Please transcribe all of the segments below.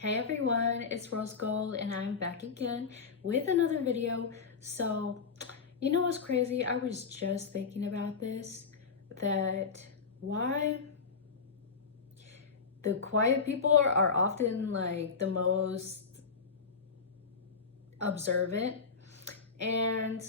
Hey everyone, it's Rose Gold and I'm back again with another video. So, you know what's crazy? I was just thinking about this, that why the quiet people are often like the most observant. And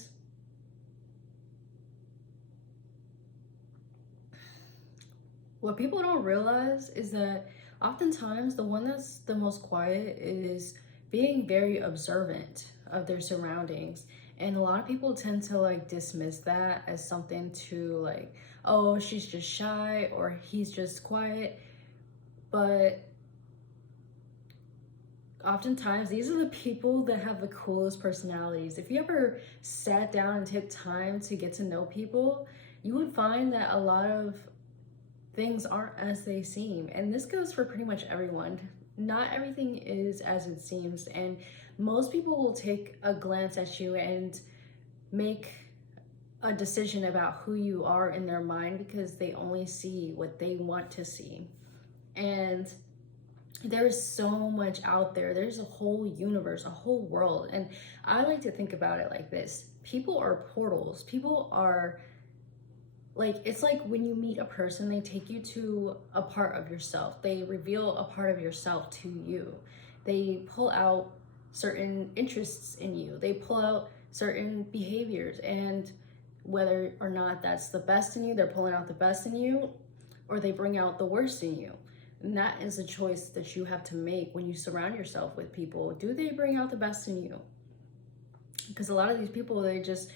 what people don't realize is that oftentimes the one that's the most quiet is being very observant of their surroundings. And a lot of people tend to like dismiss that as something to like, oh, she's just shy or he's just quiet. But oftentimes these are the people that have the coolest personalities. If you ever sat down and took time to get to know people, you would find that a lot of things aren't as they seem. And this goes for pretty much everyone. Not everything is as it seems. And most people will take a glance at you and make a decision about who you are in their mind because they only see what they want to see. And there's so much out there. There's a whole universe, a whole world. And I like to think about it like this. People are portals. People are like, it's like when you meet a person, they take you to a part of yourself. They reveal a part of yourself to you. They pull out certain interests in you. They pull out certain behaviors, and whether or not that's the best in you, they're pulling out the best in you, or they bring out the worst in you. And that is a choice that you have to make when you surround yourself with people. Do they bring out the best in you? Because a lot of these people, they just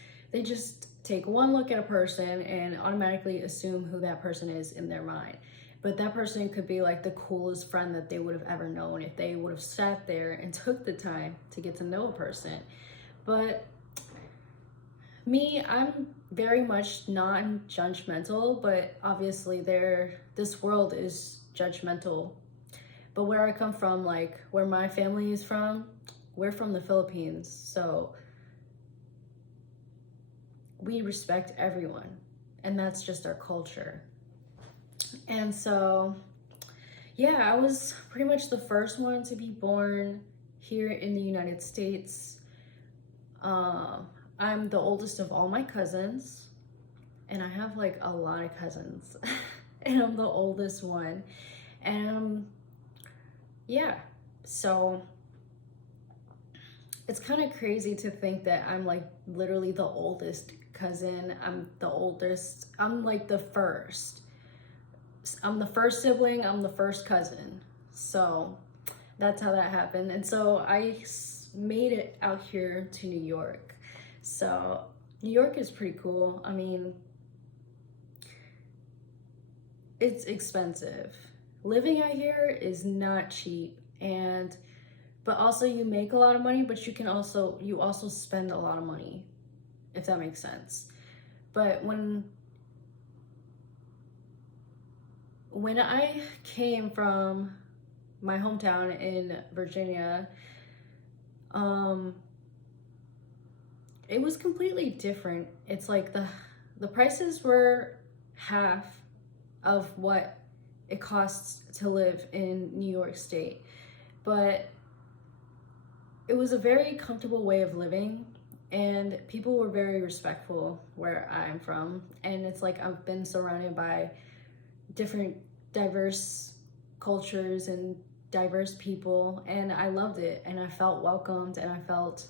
take one look at a person and automatically assume who that person is in their mind. But that person could be like the coolest friend that they would have ever known if they would have sat there and took the time to get to know a person. But me, I'm very much non-judgmental, but obviously this world is judgmental. But where I come from, like where my family is from, we're from the Philippines, so we respect everyone, and that's just our culture. And so, yeah, I was pretty much the first one to be born here in the United States. I'm the oldest of all my cousins, and I have like a lot of cousins, and I'm the oldest one. And yeah, so it's kind of crazy to think that I'm like literally the oldest cousin. I'm the oldest. I'm like the first. I'm the first sibling. I'm the first cousin. So that's how that happened. And so I made it out here to New York. So New York is pretty cool. I mean, it's expensive. Living out here is not cheap, and but also you make a lot of money, but you also spend a lot of money, if that makes sense. But when I came from my hometown in Virginia, it was completely different. It's like the prices were half of what it costs to live in New York State. But it was a very comfortable way of living, and people were very respectful where I'm from. And it's like I've been surrounded by different diverse cultures and diverse people, and I loved it, and I felt welcomed, and I felt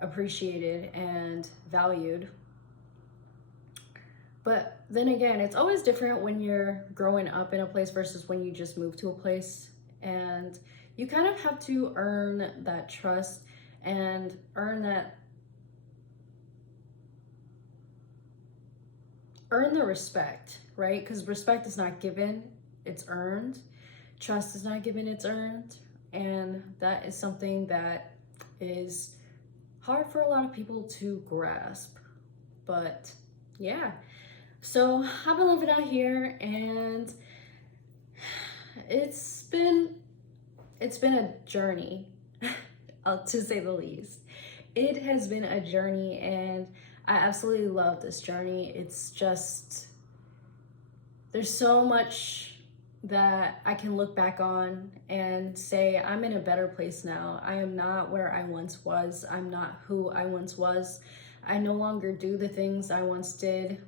appreciated and valued. But then again, it's always different when you're growing up in a place versus when you just move to a place. And you kind of have to earn that trust and earn the respect, right? Because respect is not given, it's earned. Trust is not given, it's earned. And that is something that is hard for a lot of people to grasp. But yeah, so I've been living out here, and it's been a journey, to say the least. It has been a journey, and I absolutely love this journey. It's just, there's so much that I can look back on and say, I'm in a better place now. I am not where I once was. I'm not who I once was. I no longer do the things I once did.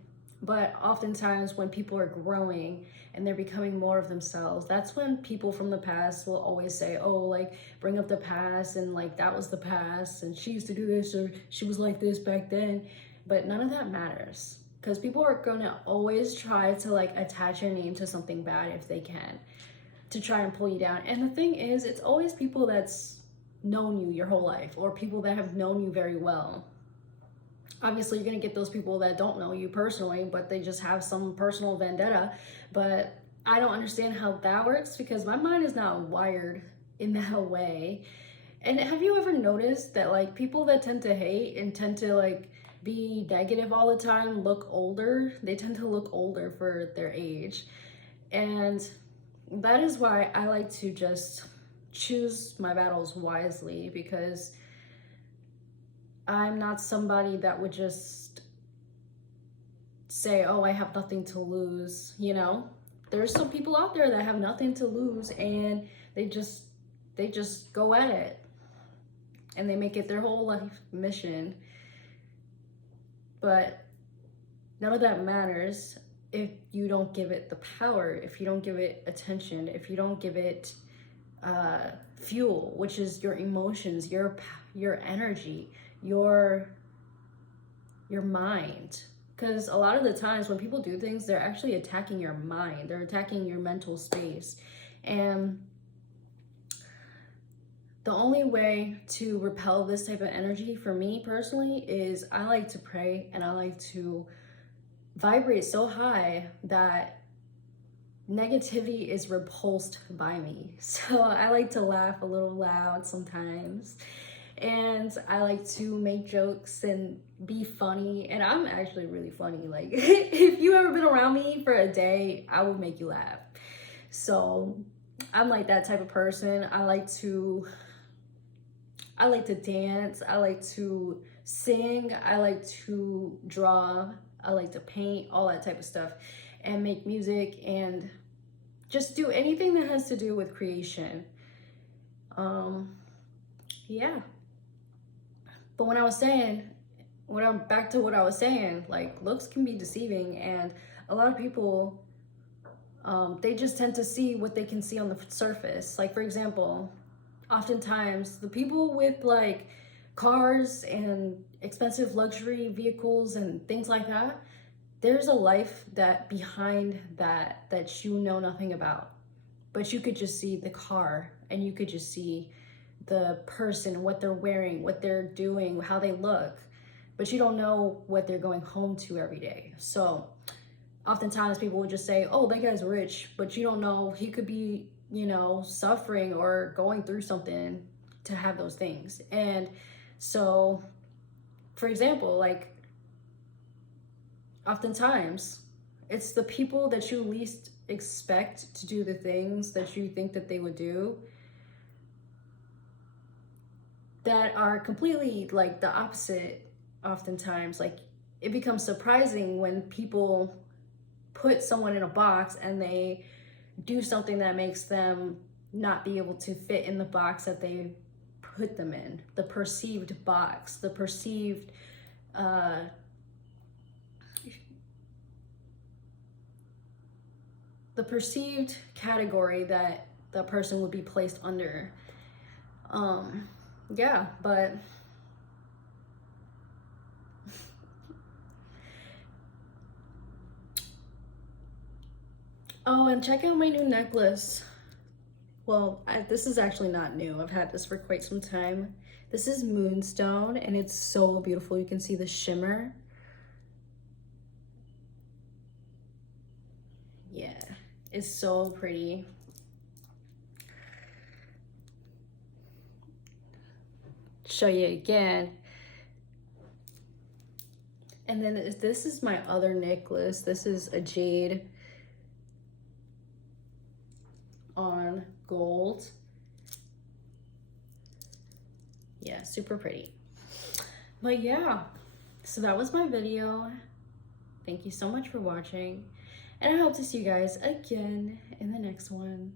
But oftentimes when people are growing and they're becoming more of themselves, that's when people from the past will always say, oh, like, bring up the past, and like, that was the past, and she used to do this, or she was like this back then. But none of that matters, because people are gonna always try to like attach your name to something bad if they can, to try and pull you down. And the thing is, it's always people that's known you your whole life, or people that have known you very well. Obviously, you're gonna get those people that don't know you personally, but they just have some personal vendetta. But I don't understand how that works, because my mind is not wired in that way. And have you ever noticed that like people that tend to hate and tend to like be negative all the time look older? They tend to look older for their age. And that is why I like to just choose my battles wisely, because I'm not somebody that would just say, oh, I have nothing to lose, you know? There's some people out there that have nothing to lose, and they just go at it, and they make it their whole life mission. But none of that matters if you don't give it the power, if you don't give it attention, if you don't give it fuel, which is your emotions, your energy, your mind. Because a lot of the times when people do things, they're actually attacking your mind, they're attacking your mental space. And the only way to repel this type of energy for me personally is I like to pray, and I like to vibrate so high that negativity is repulsed by me. So I like to laugh a little loud sometimes, and I like to make jokes and be funny. And I'm actually really funny. Like, if you ever been around me for a day, I will make you laugh. So I'm like that type of person. I like to dance, I like to sing, I like to draw, I like to paint, all that type of stuff, and make music, and just do anything that has to do with creation. Yeah. But when I was saying, back to what I was saying, like, looks can be deceiving, and a lot of people, they just tend to see what they can see on the surface. Like, for example, oftentimes the people with like cars and expensive luxury vehicles and things like that, there's a life that behind that you know nothing about. But you could just see the car, and you could just see the person, what they're wearing, what they're doing, how they look, but you don't know what they're going home to every day. So oftentimes people would just say, oh, that guy's rich, but you don't know, he could be, you know, suffering or going through something to have those things. And so, for example, like, oftentimes it's the people that you least expect to do the things that you think that they would do that are completely like the opposite. Oftentimes, like, it becomes surprising when people put someone in a box and they do something that makes them not be able to fit in the box that they put them in, the perceived box, the perceived category that the person would be placed under. Yeah, but oh, and check out my new necklace. Well, this is actually not new. I've had this for quite some time. This is moonstone, and it's so beautiful. You can see the shimmer. Yeah, it's so pretty. Show you again. And then this is my other necklace. This is a jade on gold. Yeah, super pretty. But yeah, so that was my video. Thank you so much for watching. And I hope to see you guys again in the next one.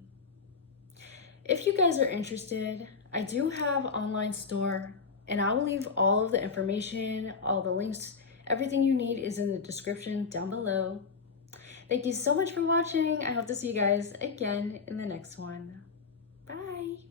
If you guys are interested, I do have an online store, and I will leave all of the information, all the links, everything you need is in the description down below. Thank you so much for watching. I hope to see you guys again in the next one. Bye.